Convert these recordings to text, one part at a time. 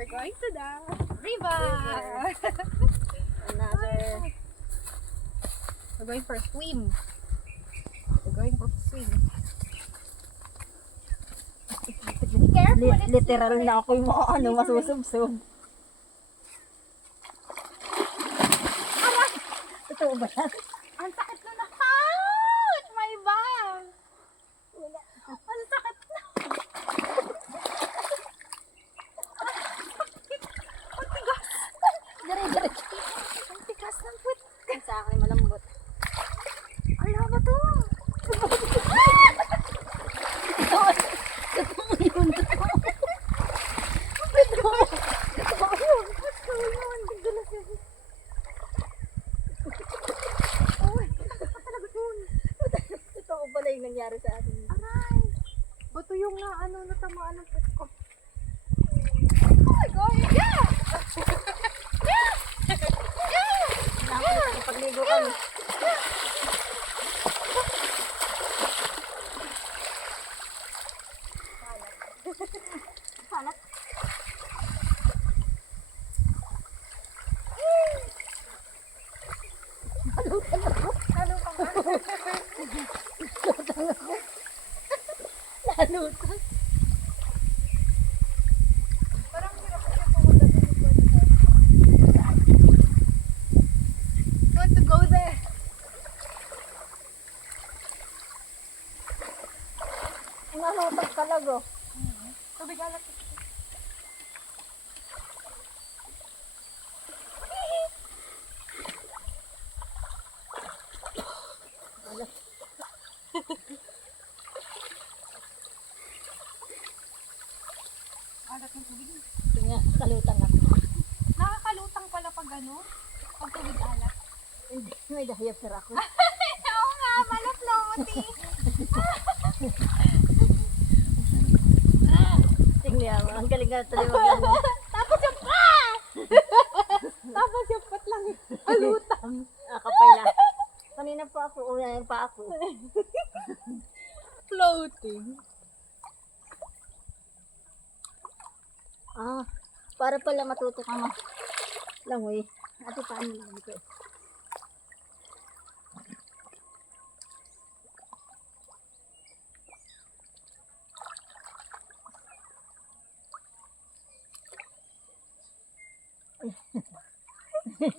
We're going to the river. Another. We're going for a swim. We're going for a swim. Be careful. Literal na ako yung mga ano, masusubsob. Totoo ba yan? Ang sakit na nakat! My bag! Ang sakit na! Ang tigas! Dire-diretso. Ang tigas ng puwit! Sa akin malambot. Ala ba to? Totoo yun. What's going on? Bigla siya. Oh, talaga yun. Totoo pala yung nangyari sa akin. Aray! Bato yung natamaan ng pet ko. Oh my God! Yeah! Pagligo kami. Hanap. Lalo pang Lalutan. parang hirap kasi pumunta sa likod. Want to go there? Ang nalutan talaga. Tubig alat. Alat ng tubig. Ito nga, kalutan ako. Nakakalutang pala pag pag tubig alat. Hindi, may diaper ako. Oo nga, malafloti. Tingnan mo, ang galing nga talaga. Tapos yung Tapos yung pat lang alutang. Kapay na. Kanina pa ako, unahin pa ako. Floating. Para pala matuto ka langoy. Ate, paano lang dito?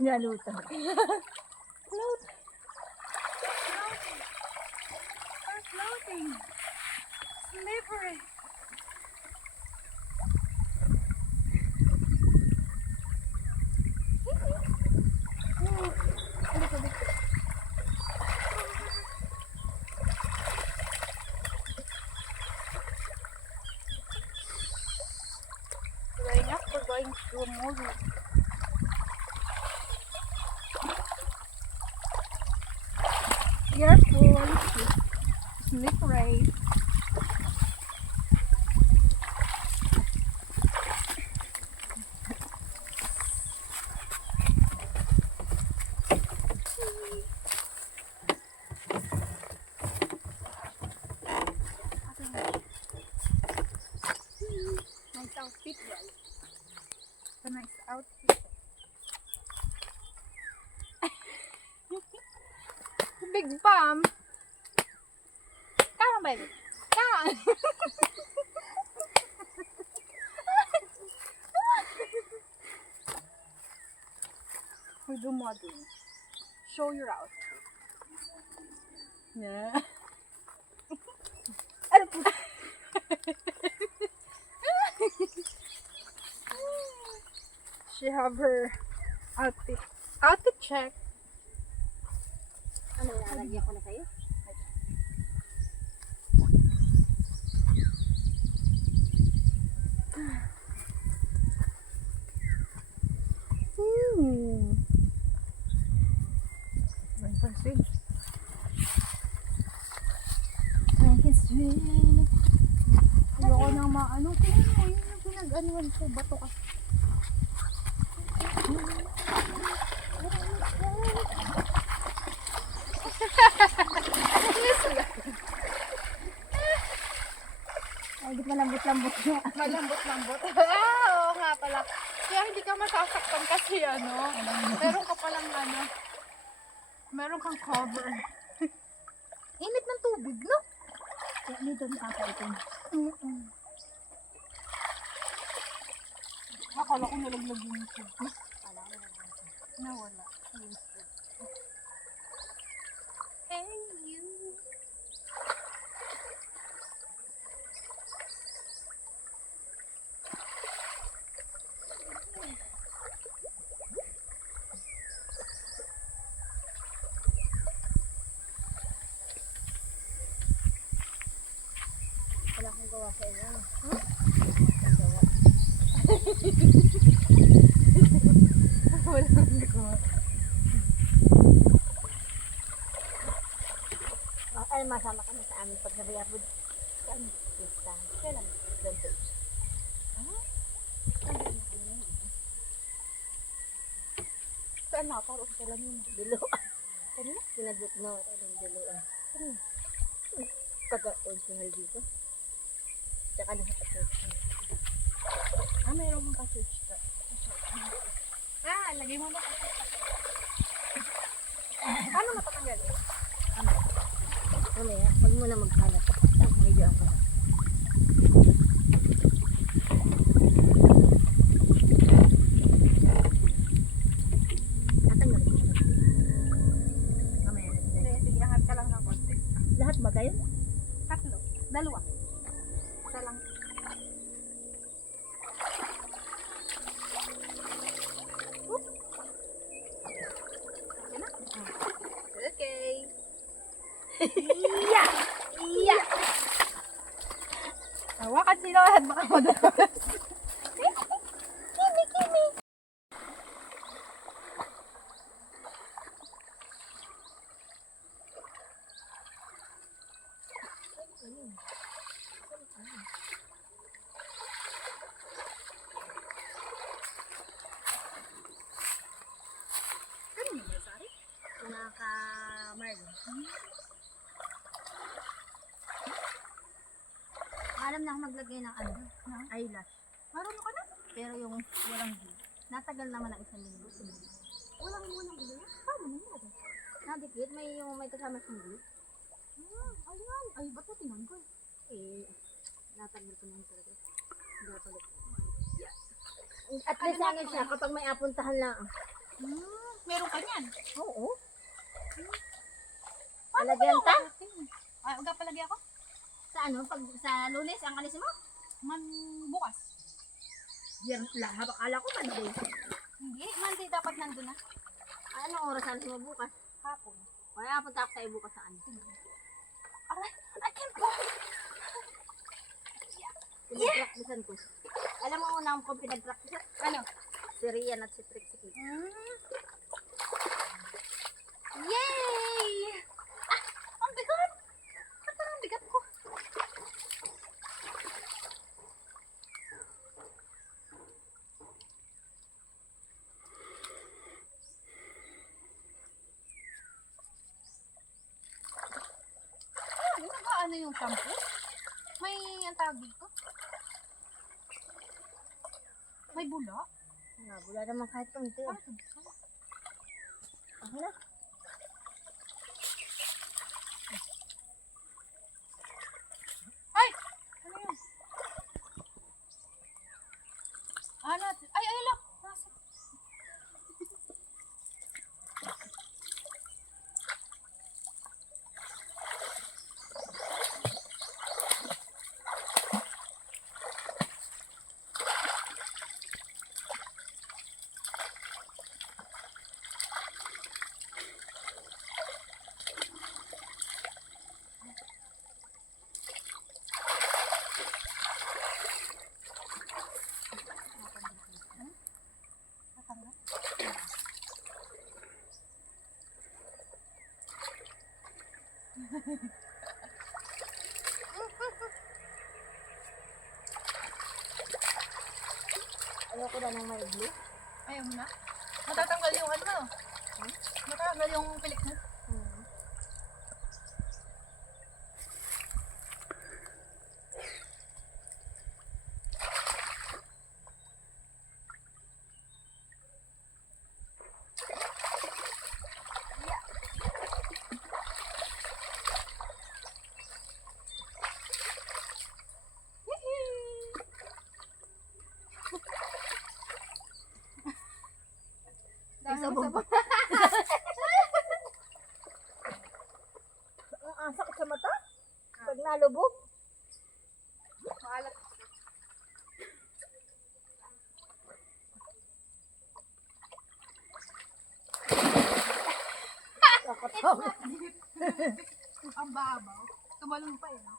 Nalutang. Float. I'm floating. Slippery. Going up, we're going to a movie. Careful, slippery. Nice outfit, right? It's a nice outfit. Big bum. Come on, baby. Come on. We do modeling. Show your outfit. Yeah. She have her outfit. Outfit check. Ano, nalagyan ko na kayo? Ayoko nang maano. Tingnan mo, yun yung pinag-anuan ko. Bato ka. Ay, di malambot-lambot niya. Malambot-lambot. Oo nga pala. Kaya hindi ka masasaktan kasi meron ka palang meron kang cover. Init ng tubig, no? Kaya dito nakakaitin. Akala ko nalaglag yung tubig. Wala ko na. Nawala. Hey, you. Wala akong gawa sa inyo. Walang gawa. Ay, masama kami sa amin pag nabiyabod. Saan? Pista. Kailan? Gantos. Saan na? Parang sa lamin. Dilo. Ano? Sinadot mo. Anong dilo? Pagka-original dito. Tsaka nasa pag-original. Mayroon kang ka-search ka. Lagay mo ba? Paano matatanggalin? Mamaya, huwag mo na magkalat. Medyo ako. Tatanggalin mo na. Mamaya. Sige, angat ka lang ng konti. Lahat ba kayo? Tatlo. Dalawa. Isa lang. Oop. Yan na. Okay. Iya! Iya! Hawakan sila lahat baka madalas. Kimi! Ano yung masari? Naka-Marlon. Alam na ako maglagay ng eyelash. Marunong ka na? Pero yung walang glue. Natagal naman ang 1 linggo. Walang glue? Paano nangyari? Nadikit, may kasama siyang glue. Ayan. Ay, ba't natingan ko? Natagal ko naman talaga. Gapalit. At least ano siya, kapag may apuntahan lang. Meron ka niyan? Oo. Palagyan ta? Uga palagi ako? Sa pag sa Lunes, ang alis mo? Bukas. Yan lang, akala ko Monday. Hindi, Monday dapat nandun na. Anong oras alis mo bukas? Hapon. Kaya punta ako sa iyo bukas saan? Aray, I can't go. Pinag-practicean ko. Alam mo una kung pinag-practicean? Ano? Si Rian at si Trixie. Yay! Ang bigat! Parang ang bigat ko. Ano yung shampoo? May ang tawag dito? May bula? Wala naman kahit konti. Ako na. Ay! Ano yun? Ay, lang! Nasa. Ayoko na nang may glue. Ayaw mo na? Matatanggal yung matatanggal yung pilik mo. sabon pa. Ang sakit sa mata. Pag nalubog. Maalat. Nakatawa. Ang babaw. Tumalon pa eh. No?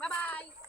Bye-bye!